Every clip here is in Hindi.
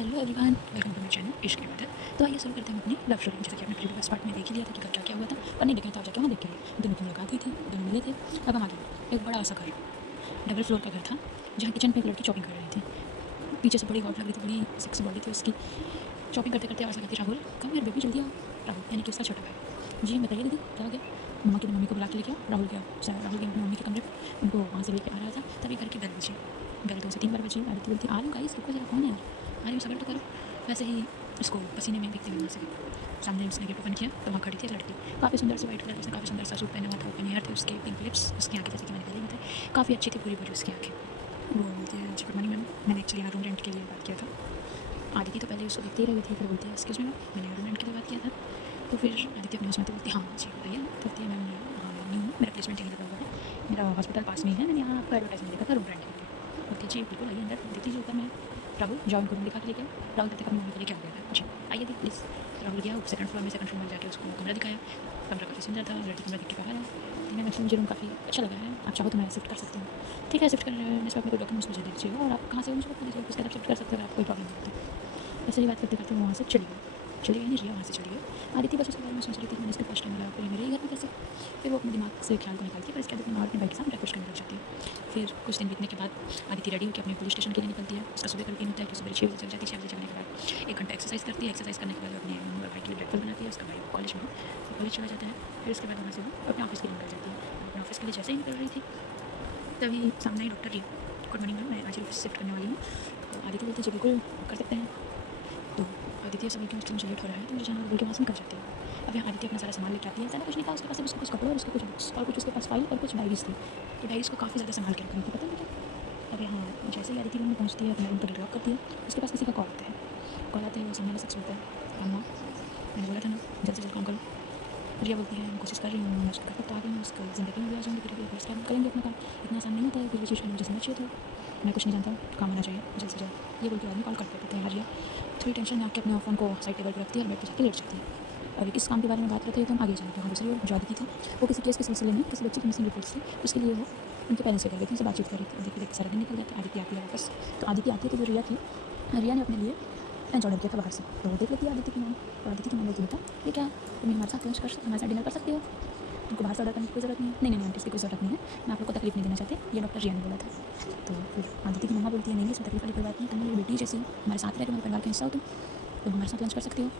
Hello everyone, welcome to my channel Ishq Ki बातें। तो आइए शुरू करते हैं अपनी लव स्टोरी। जैसे कि आपने प्रीवियस पार्ट में देख ही लिया था कि कल क्या क्या हुआ था, पर नहीं देखें तो आप जाके वहाँ देख के आइए। दोनों की मुलाकात हुई थी, दोनों मिले थे। अब हम आगे एक बड़ा सा घर, डबल फ्लोर का घर था, जहाँ किचन पे एक लड़की चॉपिंग कर रही थी। पीछे से बड़ी हॉट लग रही थी, बड़ी सेक्सी बॉडी थी उसकी। चॉपिंग करते करते आवाज़ लगाती, राहुल कम यार बेबी, जल्दी आओ। राहुल यानी कि उसका छोटा भाई। जी बताइए दीदी, क्या हो गया? मम्मी को बुला के लेके आओ। राहुल गया अपनी मम्मी के कमरे पर, उनको वहाँ से लेके आ रहा था, तभी घर की बेल बजी। बेल 2 से 3 बार बजी। आदित्य बोलती, आ रही हूँ गाइस, रुको जरा, कौन है यार, आ रही हूँ, सब्र तो करो। वैसे ही उसको पसीने में भीगते हुए वहाँ से सामने उसने गेट ओपन किया, तो वहाँ खड़ी थी एक लड़की, काफ़ी सुंदर सी वाइट कलर की, उसने काफ़ी सुंदर सा सूट पहना हुआ था, ओपन हेयर थे उसके, पिंक लिप्स, उसकी आँखें जैसे कि मैंने पहले बताई, काफ़ी अच्छी थी पूरी पूरी उसकी आँखें। वो बोलती है, जी गुड मॉर्निंग मैम, मैंने एक्चुअली यहाँ रूम रेंट के लिए बात किया था। आदित्य तो पहले उसको देखते ही रह गई थी, फिर बोलती है, एक्सक्यूज़ मी मैम, मैंने रूम रेंट के लिए बात किया था। तो फिर आदित्य अपने उसमें बोलती है, हाँ जी बताइए। तो बोलती है, मैम न्यू हूँ, मेरा प्लेसमेंट यहीं लगा हुआ है, मेरा हॉस्पिटल पास में ही है, मैंने यहाँ आपका एडवर्टाइजमेंट देखा था रूम रेंट के लिए। बोलती है, जी बिल्कुल आइए अंदर, देख लीजिए ऊपर में। राहुल जाओ इनको रूम दिखा के लेके आओ। राहुल तब तक अपनी मम्मी को लेके आ गया था। जी आइए दी प्लीज़। राहुल गया सेकंड फ्लोर में जाके उसको कमरा दिखाया। कमरा काफ़ी सुंदर था, लड़की कमरा देख के बाहर आया। मैम एक्चुअली मुझे रूम काफ़ी अच्छा लगा है, आप चाहो तो मैं शिफ्ट कर सकती हूँ। ठीक है, शिफ्ट करने से अपने कोई डॉक्यूमेंट्स मुझे दे दीजिएगा, और आप कहाँ से हो मुझे बता दीजिएगा, किसके साथ शिफ्ट कर सकते हो, आप कोई प्रॉब्लम नहीं होती। ऐसे ही बात करते करते वो वहाँ से चली गई नहीं, रिया वहाँ से चली गई। आदित्य बस उसके बारे में सोच रही थी कि मैंने इसको फर्स्ट टाइम मिला, फिर ये मेरे ही घर में कैसे। फिर वो अपने दिमाग से ख्याल को निकालती है, पर इसके बाद अपने अपने भाई के साथ ब्रेकफास्ट करने लग जाती है। फिर कुछ दिन बीतने के बाद आदित्य रेडी होकर अपने पुलिस स्टेशन के लिए निकलती है। उसका सुबह का रूटीन होता है कि सुबह 6 बजे चल जाती है। 6 बजे जाने के बाद 1 घंटा एक्सरसाइज करती है। एक्सरसाइज करने के बाद अपने भाई के लिए ब्रेकफास्ट बनाती है। उसका भाई कॉलेज में, तो कॉलेज चला जाता है। फिर उसके बाद वहाँ से वो अपने ऑफिस के लिए निकल जाती है। अपने ऑफिस के लिए जैसे ही निकल रही थी, तभी सामने ही डॉक्टर रिया, गुड मॉर्निंग मैम, मैं आज ही ऑफिस शिफ्ट करने वाली हूँ। तो आदित्य बोलती है, जी बिल्कुल कर सकते हैं। तो आदित्य समझ के मुझे लेट हो रहा है, तो मुझे जाना बोल के वहाँ से निकल जाती है। अब यहाँ आदित्य अपना सारा सामान लेके आती है। ज़्यादा कुछ नहीं था उसके पास, सिर्फ उसके कुछ कपड़े और उसके कुछ बुक्स और कुछ उसके पास फाइल और कुछ डायरीज थी। तो डायरीज को काफ़ी ज़्यादा संभाल के रखनी थी, पता नहीं क्या। अब यहाँ जैसे ही आदित्य रूम में पहुँचती है, अपने रूम पर ड्रॉप करती है, उसके पास किसी का कॉल आता है। वो सामने से बोलता है, अम्मा मैंने बोला था ना जल्द से जल्द काम करो। रिया बोलती है, मैं कोशिश कर रही हूँ, मैं उसके घर तक तो आ गई हूँ, उसकी ज़िंदगी में भी आ जाऊँगी, फिर उसके बाद करेंगे अपना काम। इतना आसान नहीं होता है, फिर वो चीज़ मुझे समझिए। तो मैं कुछ नहीं जानता हूँ, काम होना चाहिए जल्द से जल्द, ये बोल के आदमी कॉल कट कर देते हैं। रिया थोड़ी टेंशन में आके अपने फ़ोन को साइड टेबल पर रखती है और बेड पर जाके लेट जाती है। अभी किस काम के बारे में बात करते हैं, तो हम आगे जाएंगे। वहाँ दूसरी ओर जो आदित्य थी, वो किसी केस के सिलसिले में किसी बच्चे की मिसिंग रिपोर्ट्स थी, उसके लिए वो उनके पेरेंट्स से कर रही थी, उनसे बातचीत कर रही थी। देखते देखते सारा दिन निकल जाता है। आदित्य आती है वापस, तो आदित्य आती है तो जो रिया थी, रिया ने अपने लिए लंच ऑर्डर किया था बाहर से। तो वो देख लेती है आदित्य की मॉम, तो आदित्य की मॉम बोलती, बेटा ये क्या है, तुम हमारे साथ लंच कर सकते, हमारे साथ डिनर कर सकते हो, तुमको बाहर से ऑर्डर करने की कोई ज़रूरत नहीं है। नहीं आंटी, इसकी कोई ज़रूरत नहीं है, मैं आप लोग को तकलीफ नहीं देना चाहती, ये डॉक्टर रिया ने बोला था। तो फिर आदित्य की मम्मा बोलती है, नहीं इसमें तकलीफ वाली कोई बात नहीं, तुम मेरी बेटी जैसी हो, हमारे साथ रह, तुम्हारे परिवार का हिस्सा हो तुम हमारे साथ लंच कर सकती हो,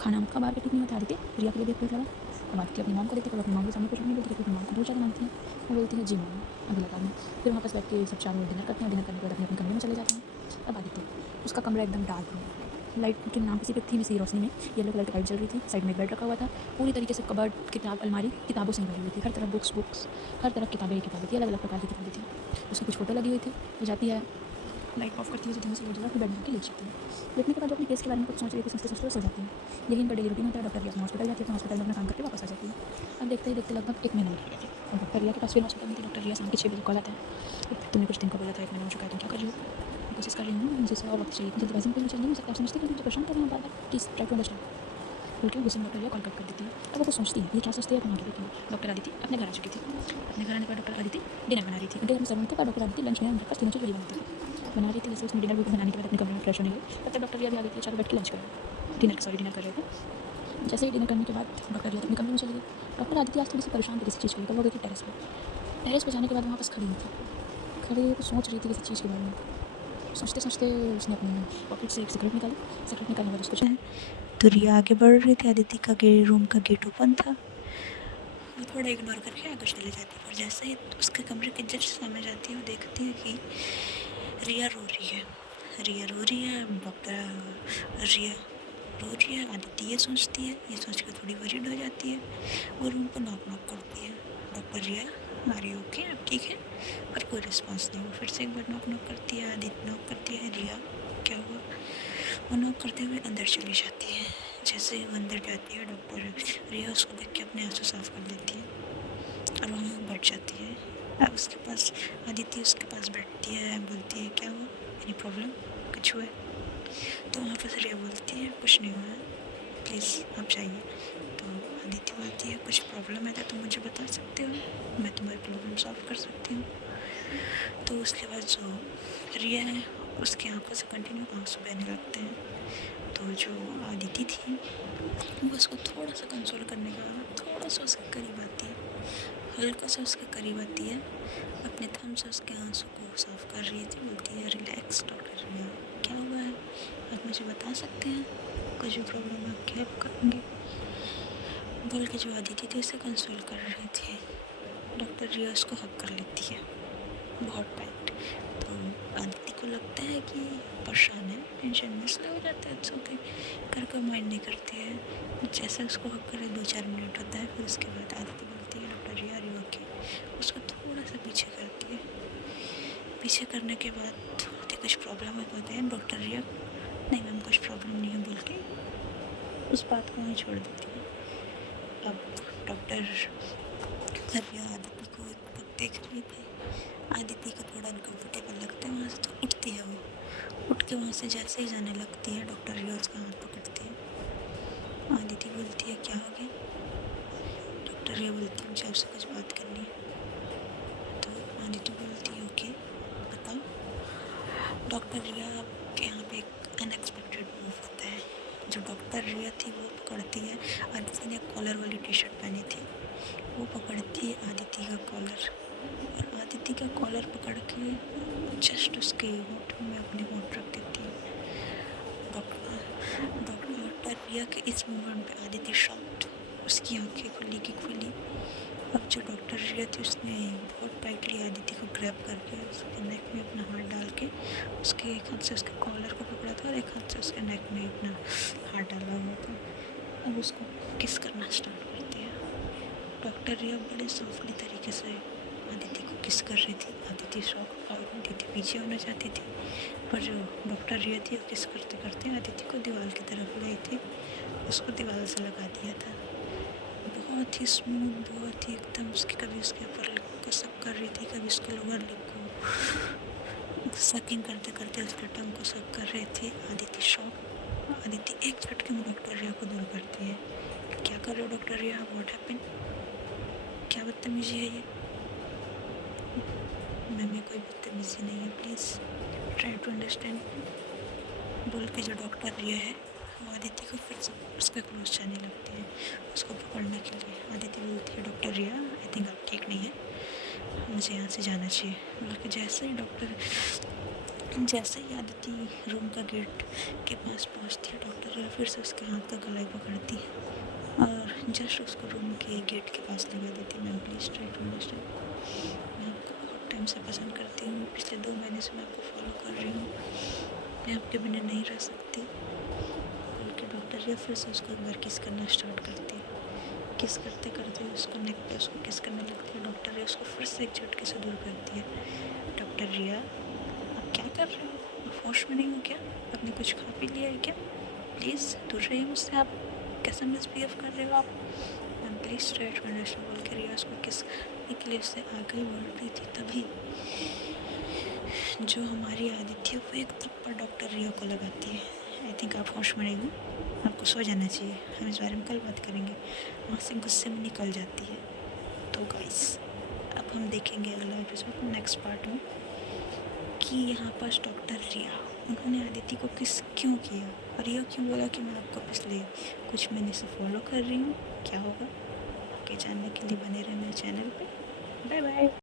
खाना मत खाओ बाहर का, ठीक नहीं होता। आदित्य रिया के लिए भी एक प्लेट लगा। अब आदित्य अपनी मॉम को देखते, पर अपनी मॉम के सामने कुछ नहीं बोलती, क्योंकि अपनी मॉम को बहुत ज़्यादा मानती है। वो बोलती है, जी मॉम, अगला काम है। फिर वहाँ पास बैठ के सब चारों डिनर करते हैं, डिनर करने के बाद अपने अपने कमरे में चले जाते हैं। अब आदित्य, उसका कमरा एकदम डार्क रूम, लाइट की नाम किसी पे थी सी रोशनी में, येलो कलर की लाइट जल रही थी। साइड में एक बेड रखा हुआ था, पूरी तरीके से कबर्ड, किताब अलमारी किताबों से भरी हुई थी, हर तरफ बुक्स, हर तरफ किताबें ही किताबें थी, अलग अलग प्रकार की किताबें थी। उसकी कुछ फोटो लगी हुई थी। वो जाती है, लाइट ऑफ करती है, धीरे से लेट जाकर अपने बेड में जाके लेट जाती है। लेटने के बाद जो अपने केस के बारे में कुछ सोच रही थी, सोचते सोचते सो जाती है। यही इनका डेली रूटीन होता है। डॉक्टर रिया अपने हॉस्पिटल जाती है, अपने हॉस्पिटल में अपना काम करके वापस आ जाती है। अब देखते ही देखते लगभग 1 महीना निकल गया। और डॉक्टर रिया के पास फिर हॉस्पिटल में थी। डॉक्टर रिया शाम के 6 बजे कॉल आता है, तुमने कुछ दिन को बोला था 1 महीना हो चुका है, तुम क्या कर रही हो? मैं कोशिश कर रही हूँ, मुझे और वक्त चाहिए, जल्दबाजी में कोई चेंज नहीं हो सकता, आप समझते हैं कि मुझे परेशान कर रही हूँ बार बार, प्लीज़ ट्राई टू अंडरस्टैंड। बोल के गुस्से में डॉक्टर रिया कॉल कट कर देती है। अब वो कुछ सोचती है, ये क्या सोचती है, अपने आगे देखिए। डॉक्टर आदित्य अपने घर आ चुकी थी। अपने घर आने के बाद डॉक्टर आदित्य डिनर बना रही थी। डिनर में सर्व थे, पर डॉक्टर आदित्य लंच में ब्रेकफास्ट तीनों चीज़ वही बनाती थी, बना रही थी। जैसे उसने डिनर बनाने के बाद अपने कमरे में फ्रेश होने लगी, तब तक डॉक्टर रिया भी आ गई थी। चारों बैठ के लंच कर डिनर कर रहे थे। जैसे ही डिनर करने के बाद डॉक्टर रिया अपने कमरे में चली गई। डॉक्टर आदित्य आज थोड़ी सी परेशान थी किसी चीज़ को लेकर, वो गई थी टेरेस पे जाने के बाद वहाँ बस खड़ी हुई थी, खड़ी होकर सोच रही थी किसी चीज़ के बारे में। सोचते सोचते उसने अपने पॉकेट से एक सिगरेट निकाली। सिगरेट निकालने के बाद उसको तो रिया आगे बढ़ रही थी, आदित्य का रूम का गेट ओपन था। वो थोड़ा इग्नोर करके आगे चली जाती है, और जैसे ही उसके कमरे के जस्ट सामने जाती है, वो देखती है कि रिया रो रही है। रिया रो रही है। आदित्य ये सोचती है, ये सोच कर थोड़ी वरीड हो जाती है। वो रूम पर नॉक नॉक करती है, डॉक्टर रिया हमारी ओके, अब ठीक है, पर कोई रिस्पॉन्स नहीं। वो फिर से एक बार नॉक नॉक करती है, आदित्य नॉक करती है, रिया क्या हुआ। वो नॉक करते हुए अंदर चली जाती है। जैसे ही वो अंदर जाती है, डॉक्टर रिया उसको देख के अपने आंसू साफ कर लेती है और वहाँ बैठ जाती है। अब उसके पास आदित्य उसके पास बैठती है, बोलती है, क्या हुआ, एनी प्रॉब्लम, कुछ हुआ? तो वहाँ पर रिया बोलती है, कुछ नहीं हुआ है, प्लीज़ आप जाइए। तो आदित्य बोलती है, कुछ प्रॉब्लम है तो तुम मुझे बता सकते हो, मैं तुम्हारी प्रॉब्लम सॉल्व कर सकती हूँ। तो उसके बाद जो रिया है उसकी आंखों से कंटिन्यू आंसू बहने लगते हैं। तो जो आदिति थी वो उसको थोड़ा सा कंसोल करने का थोड़ा सा उसके करीब आती है, हल्का सा उसके करीब आती है, अपने थंब से उसके आंसू को साफ कर रही थी। बोलती है रिलैक्स डॉक्टर रिया, क्या हुआ है, आप मुझे बता सकते हैं, कुछ भी प्रॉब्लम है आपकी हेल्प करूँगी, बोल के जो आदिति थी उसे कंसोल कर रही थी। डॉक्टर रिया उसको हक कर लेती है बहुत टाइट। तो आदिति को लगता है कि परेशान है, टेंशन में इसलिए हो जाता है, इट्स ओके, कर माइंड नहीं करती है। जैसे उसको हक करे 2-4 मिनट होता है, फिर उसके बाद आदिति बोलती है doctor Riya are you okay, उसको थोड़ा सा पीछे करती है। पीछे करने के बाद थोड़ी कुछ प्रॉब्लम हो पाते हैं, डॉक्टर रिया नहीं मैम कुछ प्रॉब्लम नहीं है बोल के उस बात को वहीं छोड़ देती है। अब डॉक्टर रिया आदिति को एक पक देख रही थी, आदिति को थोड़ा अनकम्फर्टेबल लगता है वहाँ से, तो उठती है वो, उठ के वहाँ से जैसे ही जाने लगती है डॉक्टर रिया उसका हाथ पकड़ती है। आदिति बोलती है क्या हो गया, डॉक्टर रिया बोलती है मुझे आपसे कुछ बात करनी है। तो आदिति बोलती है ओके बताओ। डॉक्टर रिया के यहाँ पे एक अनएक्सपेक्टेड मूव होता है। जो डॉक्टर रिया थी वो पकड़ती है, आदिति ने कॉलर वाली टी शर्ट पहनी थी, वो पकड़ती है आदिति का कॉलर, और आदिति का कॉलर पकड़ के जस्ट उसके होंठ में अपने होंठ रख देती है। डॉक्टर रिया के इस मूवमेंट पे आदिति शॉक्ड, उसकी आंखें खुली की खुली। अब जो डॉक्टर रिया थी उसने बहुत टाइटली आदिति को ग्रैब करके उसके नेक में अपना हाथ डाल के उसके एक हाथ से उसके कॉलर को पकड़ा था और एक हाथ से उसके नेक में अपना हाथ डाला हुआ था। अब उसको किस करना स्टार्ट करती है। डॉक्टर रिया बड़े सॉफ्टली तरीके से आदिति को किस कर रही थी। आदिति शॉक आउट होती थी, पीछे होना चाहती थी, पर जो डॉक्टर रिया थी वो किस करते करते आदिति को दीवार की तरफ गई थी, उसको दीवार से लगा दिया था। बहुत ही स्मूथ, बहुत ही एकदम उसकी, कभी उसके ऊपर लिप को सक कर रही थी, कभी उसके लोअर लिप को सकिंग करते करते उसके टंग को सक कर रही थी। आदिति शॉक। आदिति एक झटके में डॉक्टर रिया को दूर करती है। क्या कर रहे हो डॉक्टर रिया, व्हाट हैपेंड, क्या बदतमीजी है ये। मैम कोई बदतमीजी नहीं है, प्लीज़ ट्राई टू अंडरस्टैंड, बोल के जो डॉक्टर रिया है वो आदिति को फिर से उसके क्लोज जाने लगती है उसको पकड़ने के लिए। आदिति बोलती है डॉक्टर रिया आई थिंक आप ठीक नहीं है, मुझे यहाँ से जाना चाहिए, बल्कि जैसे ही आदिति रूम का गेट के पास पहुँचती है, डॉक्टर रिया फिर से उसके हाथ का गला पकड़ती है और जस्ट उसको रूम के गेट के पास लगा देती है। Ma'am please try to understand, मैं आपको बहुत टाइम से पसंद करती हूँ, पिछले 2 महीने से मैं आपको फॉलो कर रही हूँ, मैं आपके बिना नहीं रह सकती, बल्कि डॉक्टर रिया फिर से उसको एक बार किस करना स्टार्ट करती है। किस करते करते उसको नेक पे उसको किस करने लगती है। डॉक्टर रिया उसको फिर से एक झटके से दूर करती है। डॉक्टर रिया आप क्या कर रहे हो, आप होश में नहीं हो क्या, आपने कुछ खा पी लिया है क्या, प्लीज़ दूर रहिए मुझसे, आप कैसे मिसबिहेव कर रहे हो आप, ma'am please try to understand, बोल के रिया उसको किस के लिए उससे आगे बढ़ रही थी। तभी जो हमारी आदित्य वो एक थप्पड़ डॉक्टर रिया को लगाती है। आई थिंक आप होश में नहीं हो, आपको सो जाना चाहिए, हम इस बारे में कल बात करेंगे। वहाँ से गुस्से में निकल जाती है। तो गाइस अब हम देखेंगे अगला एपिसोड नेक्स्ट पार्ट में कि यहाँ पास डॉक्टर रिया उन्होंने आदिति को किस क्यों किया और यह क्यों बोला कि मैं आपको पिछले कुछ महीने से फॉलो कर रही हूँ, क्या होगा आगे जानने के लिए बने रहे मेरे चैनल पे। Bye bye.